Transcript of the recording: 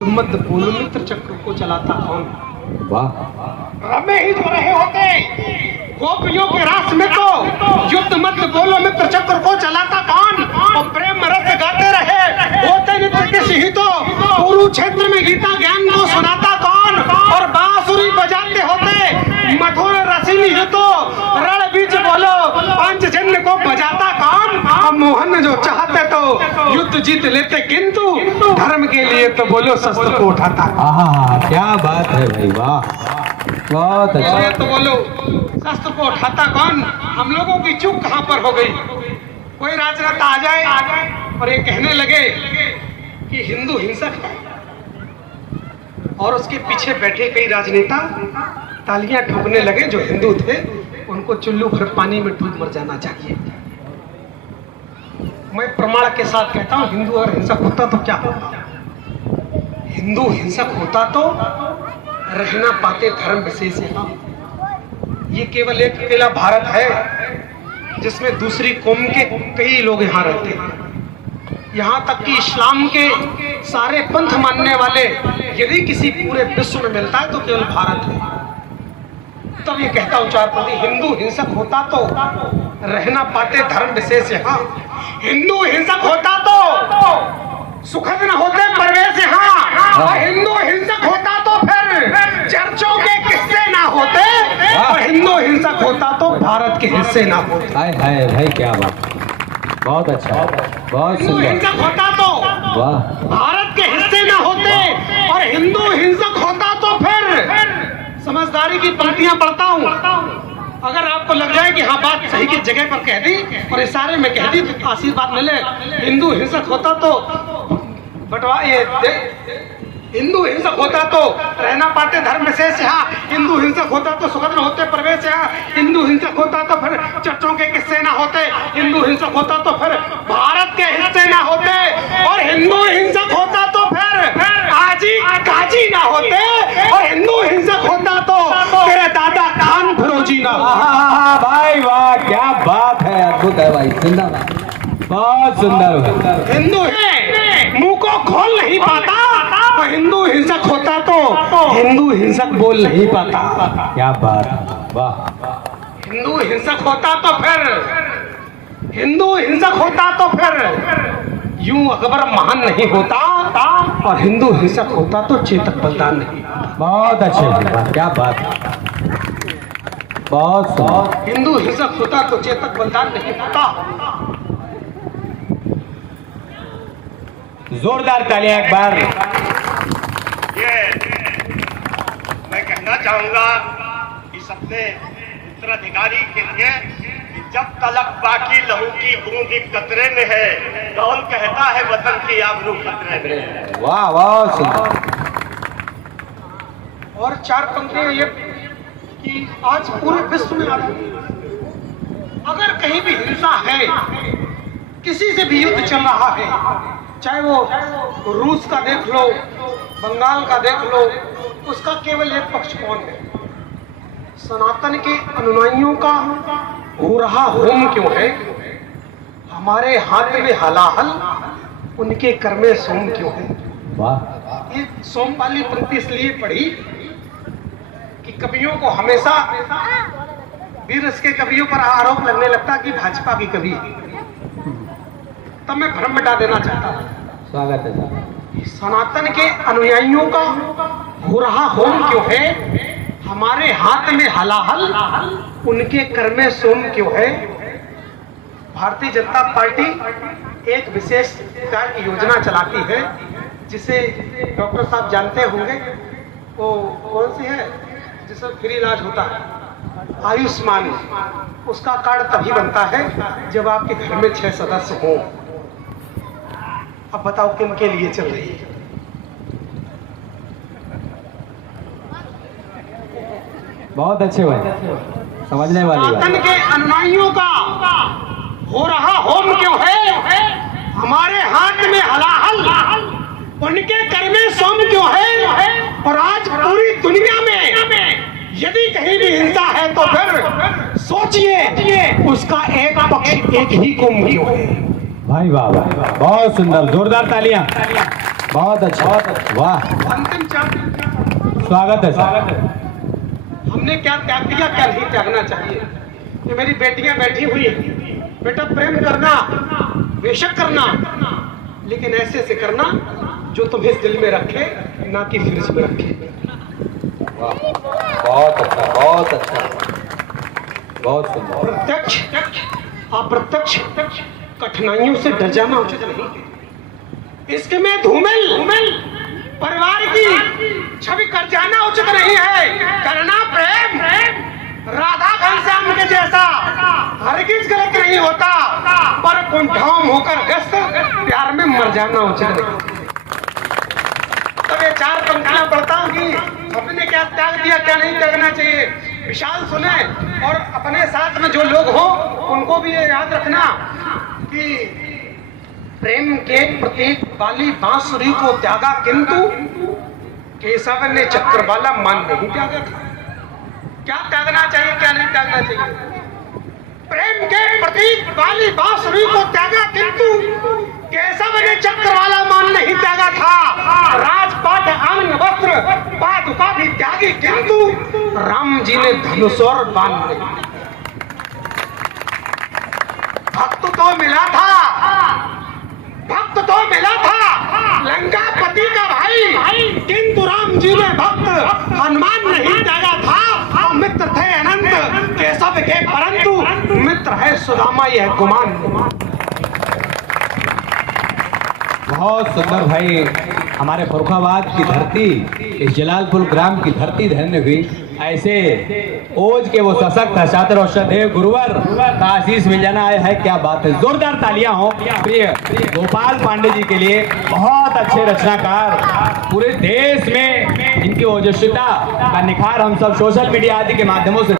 मत बोलो मित्र चक्र को चलाता कौन। वाह, रमे ही जो रहे होते गोपियों के रास में तो युद्ध मत बोलो मित्र चक्र को चलाता कौन। और प्रेम रस गाते रहे होते नित्य किसी ही तो कुरुक्षेत्र में गीता ज्ञान को सुनाता कौन। और बांसुरी बजाते होते मधुर रसीली ही तो रण बीच बोलो पांचजन्य को बजाता कौन। और मोहन जो चाहते तो युद्ध जीत लेते किंतु धर्म के लिए तो बोलो शस्त्र को उठाता। आहा, क्या बात है भाई, वाह, बहुत अच्छा। तो बोलो शस्त्र को उठाता कौन। हम लोगों की चूक कहाँ पर हो गई। कोई राजनेता आ जाए और ये कहने लगे कि हिंदू हिंसक है और उसके पीछे बैठे कई राजनेता तालियां ठोकने लगे जो हिंदू थे उनको चुल्लू भर पानी में डूब मर जाना चाहिए। मैं प्रमाण के साथ कहता हूं हिंदू अगर हिंसक होता तो क्या होता। हिंदू हिंसक होता तो रहना पाते धर्म विशेष यहाँ। ये केवल एक अकेला भारत है जिसमें दूसरी कौम के कई लोग यहाँ रहते हैं। यहाँ तक कि इस्लाम के सारे पंथ मानने वाले यदि किसी पूरे विश्व में मिलता है तो केवल भारत है। तब ये कहता हूँ चार प्रति हिंदू हिंसक होता तो रहना पाते धर्म विशेष यहाँ। हिंदू हिंसक होता तो सुखद न होते परवेश यहाँ। और हिंदू हिंसक होता तो फिर चर्चों के किस्से ना होते। और हिंदू हिंसक होता तो भारत के हिस्से ना होते। हाय हाय भाई, क्या बात, बहुत अच्छा, बहुत हिंदू सुंदर, हिंसक होता तो वाह, भारत के हिस्से ना होते। और हिंदू हिंसक होता तो फिर समझदारी की पंक्तियां पढ़ता हूँ। अगर आपको लग जाए कि हाँ बात सही की जगह पर कह दी और इशारे में कह दी तो आशीर्वाद मिले। हिंदू हिंसक होता तो बटवा ये हिंदू हिंसक होता तो रहना पाते धर्म विशेष यहाँ। हिंदू हिंसक होता तो सुखद न होते प्रवेश यहाँ। हिंदू हिंसक होता तो फिर चर्चों के किस्से ना होते। हिंदू हिंसक होता तो फिर भारत के हिस्से ना होते। और हिंदू हिंसक होता तो फिर आजी काजी ना होते। और हिंदू हिंसक होता तो तेरे दादा खान फिरोजी ना होते। आहा, भाई वाह, क्या बात है, अद्भुत है भाई, जिंदाबाद, बहुत सुंदर भाई। हिंदू मुंह को खोल नहीं पाता तो हिंदू हिंसक होता तो हिंदू हिंसक बोल नहीं पाता। क्या बात, वाह, हिंदू हिंसक होता तो फिर हिंदू हिंसक होता तो फिर यूं अकबर महान नहीं होता। और हिंदू हिंसक होता तो चेतक बलिदान नहीं होता। बहुत अच्छे भाई, क्या बात, बहुत सुंदर। हिंदू हिंसक होता तो चेतक बलिदान नहीं होता। जोरदार तालियां एक बार। ये मैं कहना चाहूंगा इस अपने उत्तराधिकारी के लिए कि जब तलक बाकी लहू की बूंद कतरे में है कौन कहता है वतन की आबरू खतरे में है। वाह, बहुत सुंदर। और चार पंक्तियां ये कि आज पूरे विश्व में अगर कहीं भी हिंसा है किसी से भी युद्ध चल रहा है चाहे वो रूस का देख लो बंगाल का देख लो उसका केवल एक पक्ष कौन है। सनातन के अनुयायियों का हो रहा होम क्यों है। हमारे हाथ में हलाहल उनके कर में सोम क्यों है। वाह, ये सोम वाली पंक्ति इसलिए पढ़ी कि कवियों को हमेशा वीर के कवियों पर आरोप लगने लगता कि भाजपा की कवि है। तब मैं भ्रम मिटा देना चाहता हूं। स्वागत है साहब। सनातन के अनुयायियों का हो रहा होम क्यों है। हमारे हाथ में हलाहल उनके कर में सोम क्यों है। भारतीय जनता पार्टी एक विशेष प्रकार की योजना चलाती है जिसे डॉक्टर साहब जानते होंगे। वो कौन सी है जिससे फ्री इलाज होता है आयुष्मान। उसका कार्ड तभी बनता है जब आपके घर में 6 सदस्य हो। अब बताओ किन के लिए चल रही है। बहुत अच्छे भाई, समझने वाली सनातन बात। के अनुयायियों का हो रहा होम क्यों है। हमारे हाथ में हलाहल उनके कर में सोम क्यों है। और आज पूरी दुनिया में यदि कहीं भी हिंसा है तो फिर सोचिए उसका एक पक्ष एक ही कौम क्यों है। भाई वाह, वाह, बहुत सुंदर, जोरदार तालियां। बहुत अच्छा, वाह, अंतिम चार स्वागत है सर। हमने क्या त्याग दिया, क्या नहीं त्यागना चाहिए। ये मेरी बेटियां बैठी हुई हैं। बेटा प्रेम करना बेशक करना, लेकिन ऐसे से करना जो तुम्हें दिल में रखे, ना कि फ्रिज में रखे। वाह, बहुत अच्छा, बहुत अच्छा, बहुत सुंदर। प्रत्यक्ष अप्रत्यक्ष कठिनाइयों से डर जाना उचित नहीं है। इसके में धूमिल परिवार की छवि कर जाना उचित नहीं है। करना प्रेम राधा घनश्याम के जैसा हरगिज गलत नहीं होता, पर कुंठाम होकर व्यस्त प्यार में मर जाना उचित नहीं। तब ये चार पंक्तियां पढ़ता हूँ कि अपने क्या त्याग दिया, क्या नहीं त्यागना चाहिए। विशाल सुने और अपने साथ में जो लोग हो उनको भी ये याद रखना कि प्रेम के प्रतीक वाली बांसुरी को त्यागा, किंतु केशव ने चक्रवाला मान नहीं त्यागा था। क्या त्यागना चाहिए, क्या नहीं त्यागना चाहिए। प्रेम के प्रतीक वाली बांसुरी को त्यागा, किंतु केशव ने चक्रवाला मान नहीं त्यागा था। राजपाट अंग वस्त्र पादुका भी त्यागी, किंतु राम जी ने धनुष और बाण नहीं। भक्त तो मिला था लंकापति का भाई, किंतु राम जी ने भक्त हनुमान नहीं त्यागा था। और मित्र थे अनंत केशव के, परंतु मित्र है सुदामा, यह गुमान। बहुत सुंदर भाई। हमारे फरुखाबाद की धरती, इस जलालपुर ग्राम की धरती धन्य हुई। ऐसे ओज के वो सशक्त छात्र और श्रद्धेय गुरुवर का आशीष मिल जाना है, क्या बात है। जोरदार तालियां हो प्रिय गोपाल पांडे जी के लिए। बहुत अच्छे रचनाकार, पूरे देश में इनकी ओजस्विता का निखार हम सब सोशल मीडिया आदि के माध्यमों से